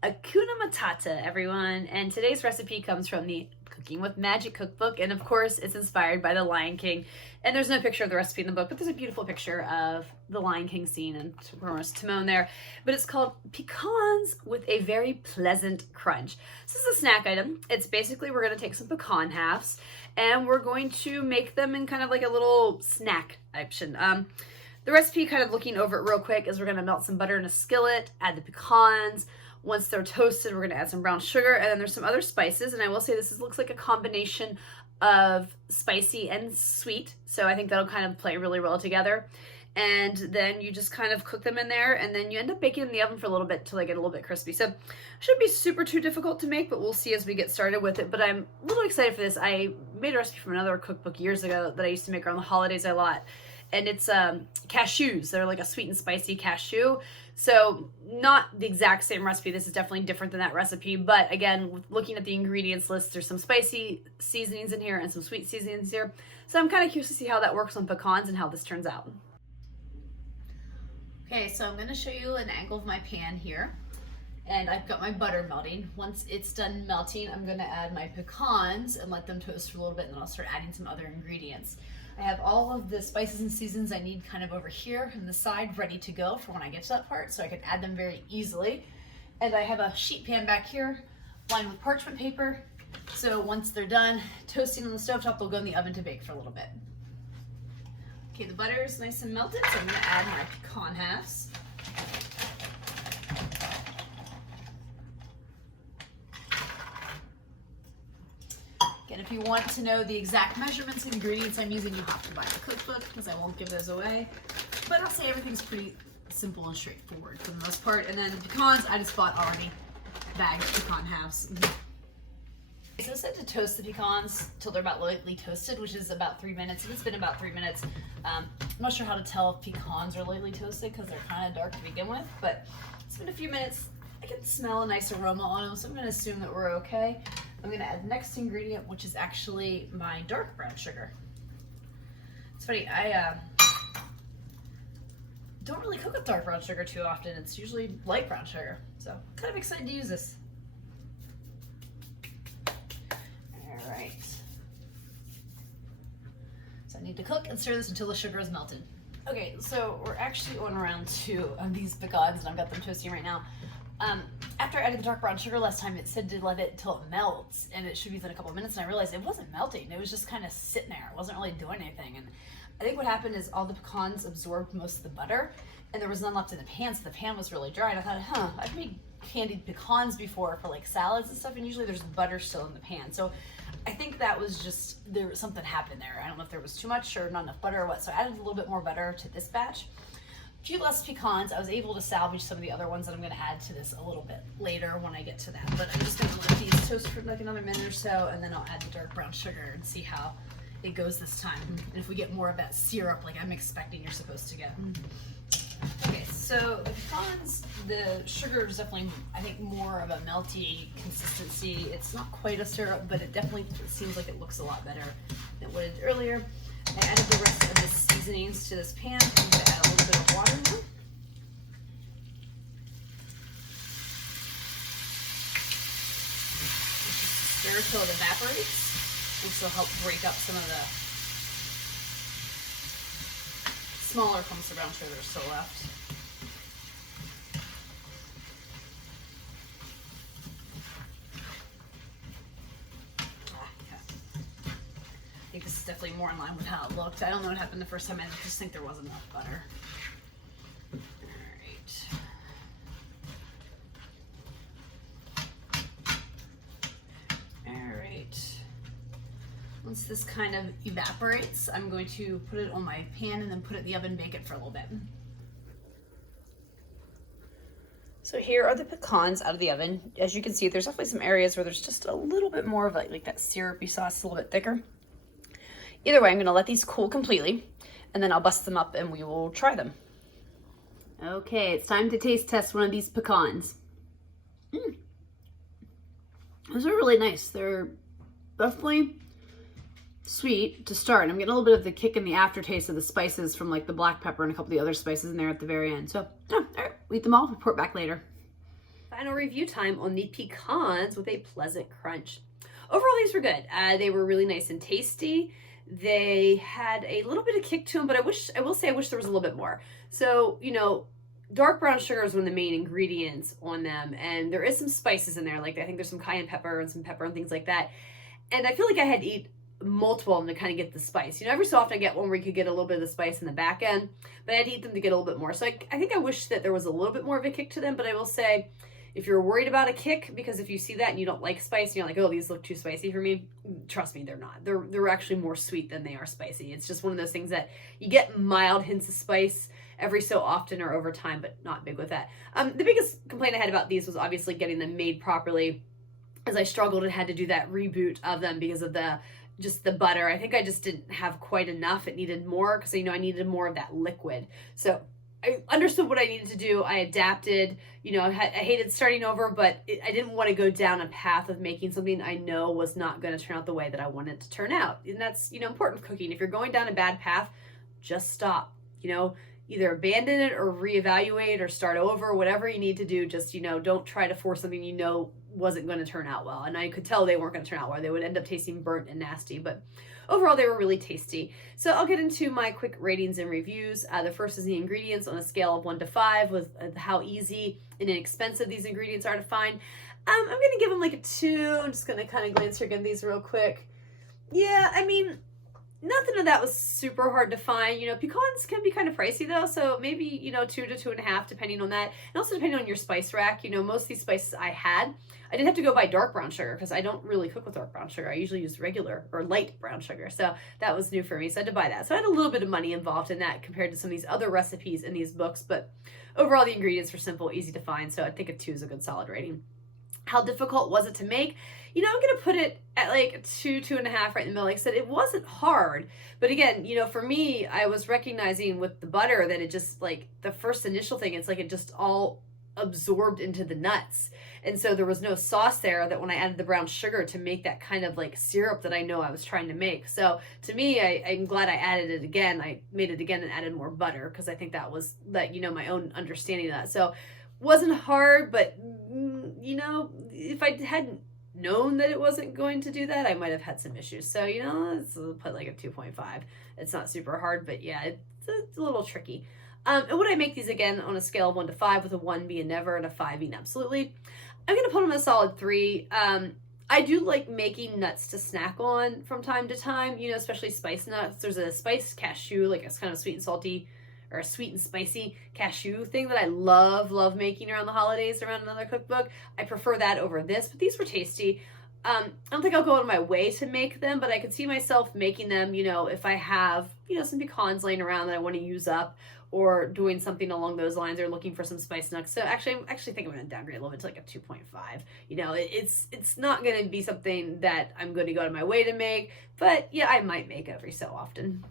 Akuna Matata, everyone, and today's recipe comes from the Cooking with Magic cookbook, and of course it's inspired by the Lion King. And there's no picture of the recipe in the book, but there's a beautiful picture of the Lion King scene and Timon there. But it's called Pecans with a very pleasant crunch. This is a snack item. It's basically, we're going to take some pecan halves and we're going to make them in kind of like a little snack option. The recipe, kind of looking over it real quick, is we're going to melt some butter in a skillet, add the pecans. Once they're toasted, we're going to add some brown sugar, and then there's some other spices, and I will say this looks like a combination of spicy and sweet, so I think that'll kind of play really well together. And then you just kind of cook them in there, and then you end up baking in the oven for a little bit till they get a little bit crispy. So shouldn't be super too difficult to make, but we'll see as we get started with it. But I'm a little excited for this. I made a recipe from another cookbook years ago that I used to make around the holidays a lot. And it's cashews. They're like a sweet and spicy cashew. So not the exact same recipe. This is definitely different than that recipe. But again, looking at the ingredients list, there's some spicy seasonings in here and some sweet seasonings here. So I'm kind of curious to see how that works on pecans and how this turns out. Okay, so I'm going to show you an angle of my pan here. And I've got my butter melting. Once it's done melting, I'm going to add my pecans and let them toast for a little bit, and then I'll start adding some other ingredients. I have all of the spices and seasons I need kind of over here on the side ready to go for when I get to that part, so I can add them very easily. And I have a sheet pan back here lined with parchment paper, so once they're done toasting on the stovetop, they'll go in the oven to bake for a little bit. Okay, the butter is nice and melted, so I'm going to add my pecan halves. And if you want to know the exact measurements and ingredients I'm using, you have to buy the cookbook because I won't give those away. But I'll say everything's pretty simple and straightforward for the most part. And then the pecans, I just bought already bagged pecan halves. So I said to toast the pecans till they're about lightly toasted, which is about 3 minutes. If it's been about 3 minutes, I'm not sure how to tell if pecans are lightly toasted because they're kind of dark to begin with. But it's been a few minutes. I can smell a nice aroma on them, so I'm going to assume that we're okay. I'm going to add the next ingredient, which is actually my dark brown sugar. It's funny, I don't really cook with dark brown sugar too often. It's usually light brown sugar, so I'm kind of excited to use this. All right. So I need to cook and stir this until the sugar is melted. Okay, so we're actually on round 2 of these pecans, and I've got them toasting right now. After I added the dark brown sugar last time, it said to let it till it melts, and it should be within a couple of minutes, and I realized it wasn't melting. It was just kind of sitting there. It wasn't really doing anything. And I think what happened is all the pecans absorbed most of the butter, and there was none left in the pan, so the pan was really dry. And I thought, I've made candied pecans before for like salads and stuff, and usually there's butter still in the pan. So I think that was just, something happened there. I don't know if there was too much or not enough butter or what, so I added a little bit more butter to this batch. A few less pecans. I was able to salvage some of the other ones that I'm going to add to this a little bit later when I get to that. But I'm just going to let these toast for like another minute or so, and then I'll add the dark brown sugar and see how it goes this time. And if we get more of that syrup like I'm expecting you're supposed to get. Okay, so the pecans, the sugar is definitely, I think, more of a melty consistency. It's not quite a syrup, but it definitely seems like it looks a lot better than what it did earlier. I added the rest of the seasonings to this pan. I'm going to add a little bit of water now. Stir until it evaporates, which will help break up some of the smaller clumps of brown sugar that are still left. I think this is definitely more in line with how it looked. I don't know what happened the first time. I just think there wasn't enough butter. All right. Once this kind of evaporates, I'm going to put it on my pan and then put it in the oven and bake it for a little bit. So here are the pecans out of the oven. As you can see, there's definitely some areas where there's just a little bit more of like that syrupy sauce, a little bit thicker. Either way, I'm going to let these cool completely, and then I'll bust them up and we will try them. Okay, it's time to taste test one of these pecans. Those are really nice. They're definitely sweet to start. I'm getting a little bit of the kick and the aftertaste of the spices from like the black pepper and a couple of the other spices in there at the very end. So, yeah, all right, we'll eat them all, report back later. final review time on the pecans with a pleasant crunch. Overall, these were good. They were really nice and tasty. They had a little bit of kick to them, but I wish there was a little bit more. So, dark brown sugar is one of the main ingredients on them, and there is some spices in there. Like I think there's some cayenne pepper and some pepper and things like that. And I feel like I had to eat multiple of them to kind of get the spice. Every so often I get one where you could get a little bit of the spice in the back end, but I had to eat them to get a little bit more. So I think I wish that there was a little bit more of a kick to them, but I will say, if you're worried about a kick, because if you see that and you don't like spice, and you're like, oh, these look too spicy for me, trust me, they're not. They're actually more sweet than they are spicy. It's just one of those things that you get mild hints of spice every so often or over time, but not big with that. The biggest complaint I had about these was obviously getting them made properly, as I struggled and had to do that reboot of them because of the butter. I think I just didn't have quite enough. It needed more because I needed more of that liquid. So I understood what I needed to do. I adapted. I hated starting over, but I didn't want to go down a path of making something I know was not going to turn out the way that I wanted it to turn out. And that's, important with cooking. If you're going down a bad path, just stop. Either abandon it or reevaluate or start over, whatever you need to do. Just, don't try to force something wasn't going to turn out well. And I could tell they weren't going to turn out well. They would end up tasting burnt and nasty, but overall they were really tasty. So I'll get into my quick ratings and reviews. The first is the ingredients on a scale of 1 to 5 with how easy and inexpensive these ingredients are to find. I'm going to give them like a 2. I'm just going to kind of glance through again these real quick. Yeah, nothing of that was super hard to find. Pecans can be kind of pricey though, so maybe 2 to 2.5 depending on that, and also depending on your spice rack. Most of these spices I didn't have to go buy dark brown sugar because I don't really cook with dark brown sugar. I usually use regular or light brown sugar, so that was new for me, so I had to buy that. So I had a little bit of money involved in that compared to some of these other recipes in these books, but overall the ingredients were simple, easy to find, so I think a 2 is a good solid rating. How difficult was it to make? I'm going to put it at like 2.5 right in the middle. Like I said, it wasn't hard. But again, for me, I was recognizing with the butter that it just like the first initial thing, it's like it just all absorbed into the nuts. And so there was no sauce there that when I added the brown sugar to make that kind of like syrup that I know I was trying to make. So to me, I'm glad I added it again. I made it again and added more butter because I think that was my own understanding of that. So wasn't hard, but if I hadn't known that it wasn't going to do that, I might have had some issues. So, let's put like a 2.5. It's not super hard, but yeah, it's a little tricky. And would I make these again on a scale of 1 to 5, with a 1 being never and a 5 being absolutely? I'm going to put them a solid 3. I do like making nuts to snack on from time to time, especially spice nuts. There's a spiced cashew, like it's kind of sweet and salty, or a sweet and spicy cashew thing that I love making around the holidays around another cookbook. I prefer that over this, but these were tasty. I don't think I'll go out of my way to make them, but I could see myself making them, if I have, some pecans laying around that I want to use up, or doing something along those lines, or looking for some spice nuts. So I actually think I'm going to downgrade a little bit to like a 2.5. It's not going to be something that I'm going to go out of my way to make, but yeah, I might make every so often.